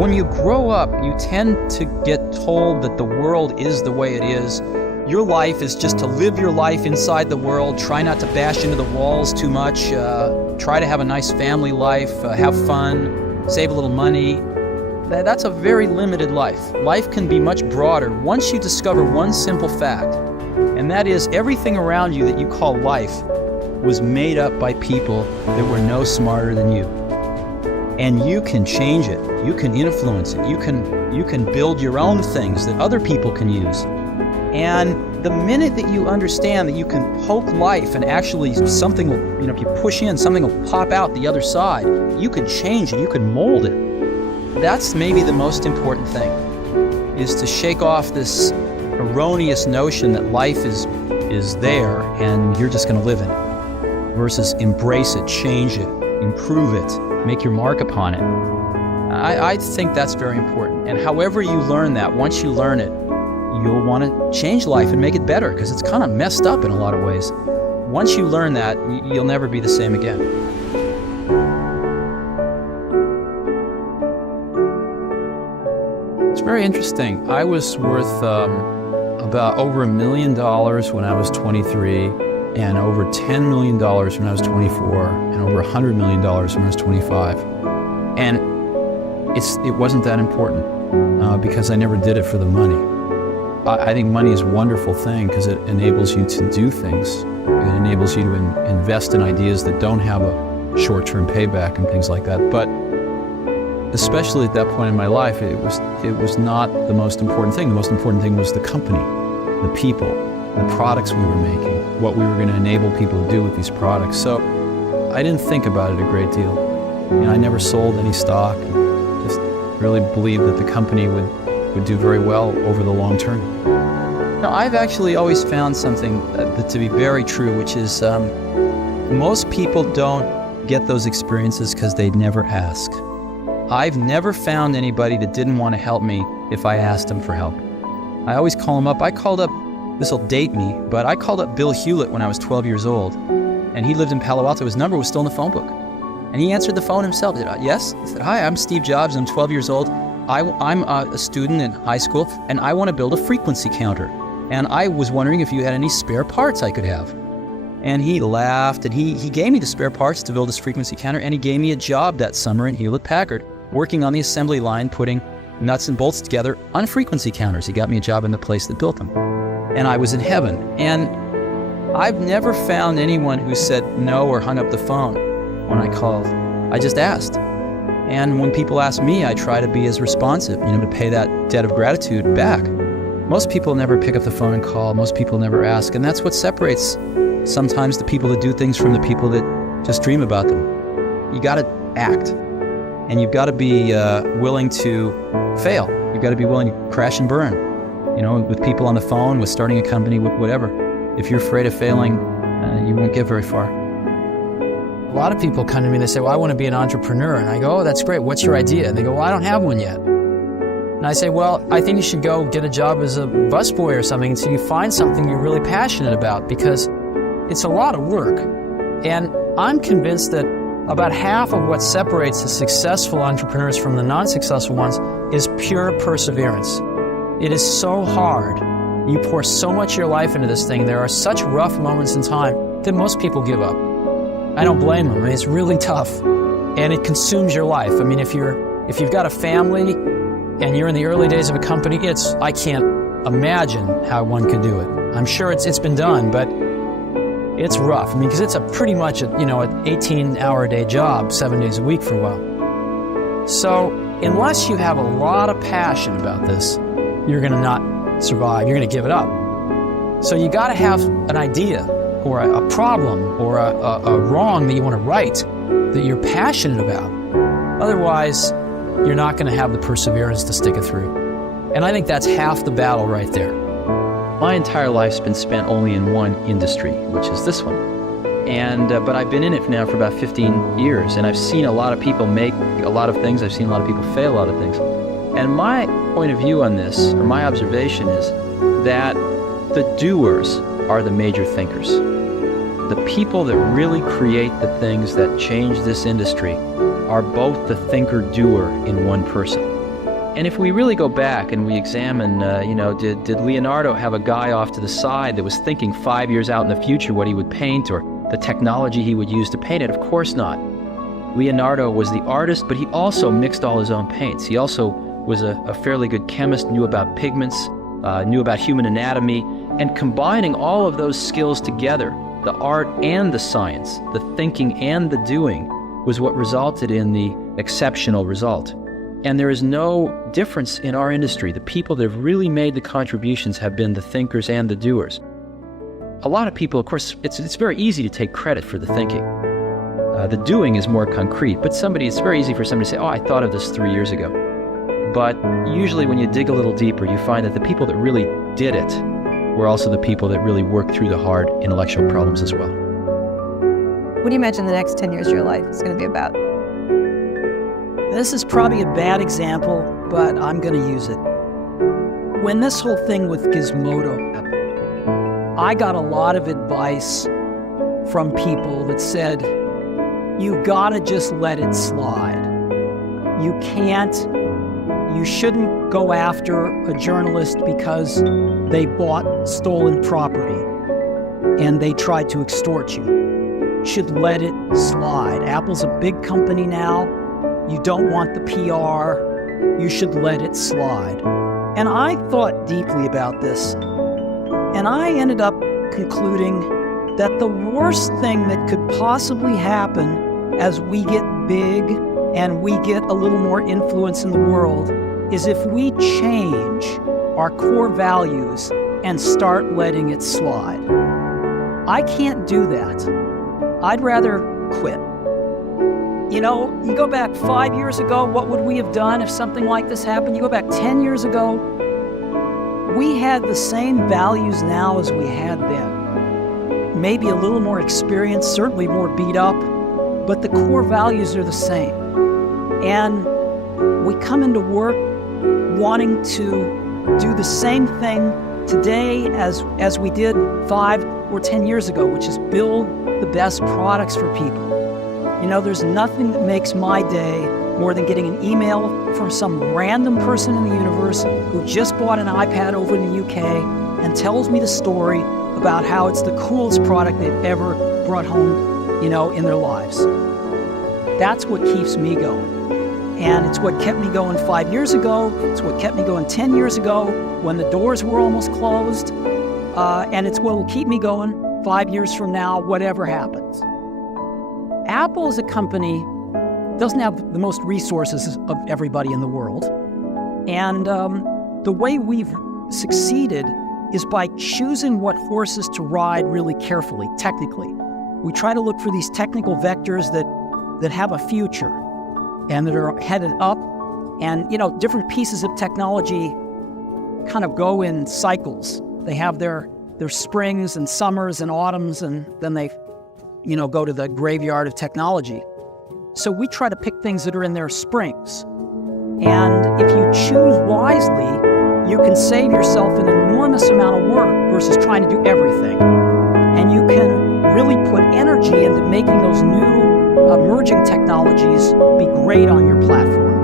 When you grow up, you tend to get told that the world is the way it is. Your life is just to live your life inside the world, try not to bash into the walls too much, try to have a nice family life, have fun, save a little money. That's a very limited life. Life can be much broader once you discover one simple fact, and that is everything around you that you call life was made up by people that were no smarter than you. And you can change it, you can influence it, you can build your own things that other people can use. And the minute that you understand that you can poke life and actually something will, if you push in, something will pop out the other side, you can change it, you can mold it. That's maybe the most important thing, is to shake off this erroneous notion that life is there and you're just going to live in it, versus embrace it, change it, improve it, make your mark upon it. I think that's very important. And however you learn that, once you learn it, you'll want to change life and make it better, because it's kind of messed up in a lot of ways. Once you learn that, you'll never be the same again. It's very interesting. I was worth about over $1 million when I was 23, and over $10 million when I was 24, and over $100 million when I was 25. And it wasn't that important because I never did it for the money. I think money is a wonderful thing because it enables you to do things. It enables you to invest in ideas that don't have a short-term payback and things like that. But especially at that point in my life, it was not the most important thing. The most important thing was the company, the people, the products we were making, what we were going to enable people to do with these products. So I didn't think about it a great deal. I never sold any stock. Just really believed that the company would do very well over the long term. Now, I've actually always found something to be very true, which is most people don't get those experiences because they never ask. I've never found anybody that didn't want to help me if I asked them for help. I always call them up. I called up, this will date me, but I called up Bill Hewlett when I was 12 years old, and he lived in Palo Alto. His number was still in the phone book. And he answered the phone himself. He said, yes? He said, hi, I'm Steve Jobs. I'm 12 years old. I'm a student in high school, and I want to build a frequency counter. And I was wondering if you had any spare parts I could have. And he laughed, and he gave me the spare parts to build this frequency counter, and he gave me a job that summer in Hewlett-Packard, working on the assembly line, putting nuts and bolts together on frequency counters. He got me a job in the place that built them. And I was in heaven. And I've never found anyone who said no or hung up the phone when I called. I just asked. And when people ask me, I try to be as responsive, to pay that debt of gratitude back. Most people never pick up the phone and call. Most people never ask. And that's what separates sometimes the people that do things from the people that just dream about them. You got to act. And you've got to be willing to fail. You've got to be willing to crash and burn. With people on the phone, with starting a company, with whatever. If you're afraid of failing, you won't get very far. A lot of people come to me and they say, well, I want to be an entrepreneur. And I go, oh, that's great. What's your idea? And they go, well, I don't have one yet. And I say, well, I think you should go get a job as a busboy or something until you find something you're really passionate about, because it's a lot of work. And I'm convinced that about half of what separates the successful entrepreneurs from the non-successful ones is pure perseverance. It is so hard. You pour so much of your life into this thing. There are such rough moments in time that most people give up. I don't blame them. It's really tough, and it consumes your life. If you've got a family and you're in the early days of a company, I can't imagine how one could do it. I'm sure it's been done, but it's rough. Because it's pretty much an 18-hour-a-day job, 7 days a week for a while. So unless you have a lot of passion about this, you're going to not survive. You're going to give it up. So you got to have an idea, or a problem, or a wrong that you want to right, that you're passionate about. Otherwise, you're not going to have the perseverance to stick it through. And I think that's half the battle right there. My entire life's been spent only in one industry, which is this one. But I've been in it now for about 15 years, and I've seen a lot of people make a lot of things. I've seen a lot of people fail a lot of things. And my point of view on this, or my observation, is that the doers are the major thinkers. The people that really create the things that change this industry are both the thinker-doer in one person. And if we really go back and we examine, did Leonardo have a guy off to the side that was thinking 5 years out in the future what he would paint or the technology he would use to paint it? Of course not. Leonardo was the artist, but he also mixed all his own paints. He also was a fairly good chemist, knew about pigments, knew about human anatomy, and combining all of those skills together, the art and the science, the thinking and the doing, was what resulted in the exceptional result. And there is no difference in our industry. The people that have really made the contributions have been the thinkers and the doers. A lot of people, of course, it's very easy to take credit for the thinking. The doing is more concrete, but it's very easy for somebody to say, oh, I thought of this 3 years ago. But usually when you dig a little deeper, you find that the people that really did it were also the people that really worked through the hard intellectual problems as well. What do you imagine the next 10 years of your life is going to be about? This is probably a bad example, but I'm going to use it. When this whole thing with Gizmodo happened, I got a lot of advice from people that said, you gotta just let it slide. You shouldn't go after a journalist because they bought stolen property and they tried to extort you. You should let it slide. Apple's a big company now. You don't want the PR. You should let it slide. And I thought deeply about this, and I ended up concluding that the worst thing that could possibly happen as we get big and we get a little more influence in the world is if we change our core values and start letting it slide. I can't do that. I'd rather quit. You go back 5 years ago, what would we have done if something like this happened? You go back 10 years ago, we had the same values now as we had then. Maybe a little more experience, certainly more beat up, but the core values are the same. And we come into work wanting to do the same thing today as we did 5 or 10 years ago, which is build the best products for people. There's nothing that makes my day more than getting an email from some random person in the universe who just bought an iPad over in the UK and tells me the story about how it's the coolest product they've ever brought home, in their lives. That's what keeps me going. And it's what kept me going 5 years ago. It's what kept me going 10 years ago when the doors were almost closed. And it's what will keep me going 5 years from now, whatever happens. Apple as a company doesn't have the most resources of everybody in the world. And the way we've succeeded is by choosing what horses to ride really carefully, technically. We try to look for these technical vectors that have a future and that are headed up. And, different pieces of technology kind of go in cycles. They have their springs and summers and autumns, and then they, go to the graveyard of technology. So we try to pick things that are in their springs. And if you choose wisely, you can save yourself an enormous amount of work versus trying to do everything. And you can really put energy into making those new emerging technologies be great on your platform,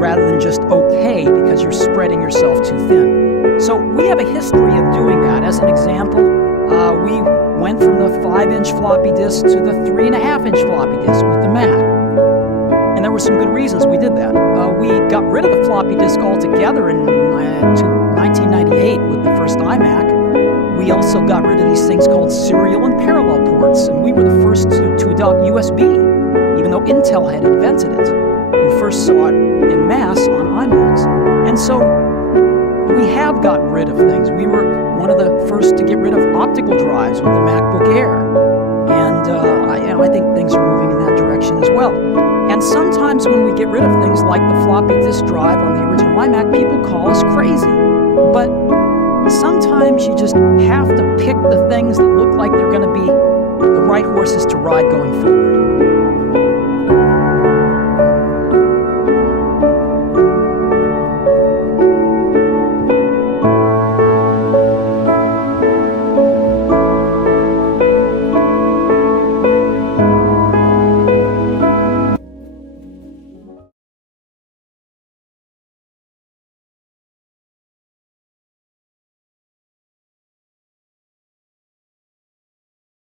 rather than just okay because you're spreading yourself too thin. So we have a history of doing that. As an example, we went from the 5-inch floppy disk to the 3.5-inch floppy disk with the Mac. And there were some good reasons we did that. We got rid of the floppy disk altogether in 1998 with the first iMac. We also got rid of these things called serial and parallel ports, and we were the first to adopt USB, even though Intel had invented it. We first saw it in mass on iMacs. And so we have gotten rid of things. We were one of the first to get rid of optical drives with the MacBook Air. And I think things are moving in that direction as well. And sometimes when we get rid of things like the floppy disk drive on the original iMac, people call us crazy. But sometimes you just have to pick the things that look like they're going to be the right horses to ride going forward.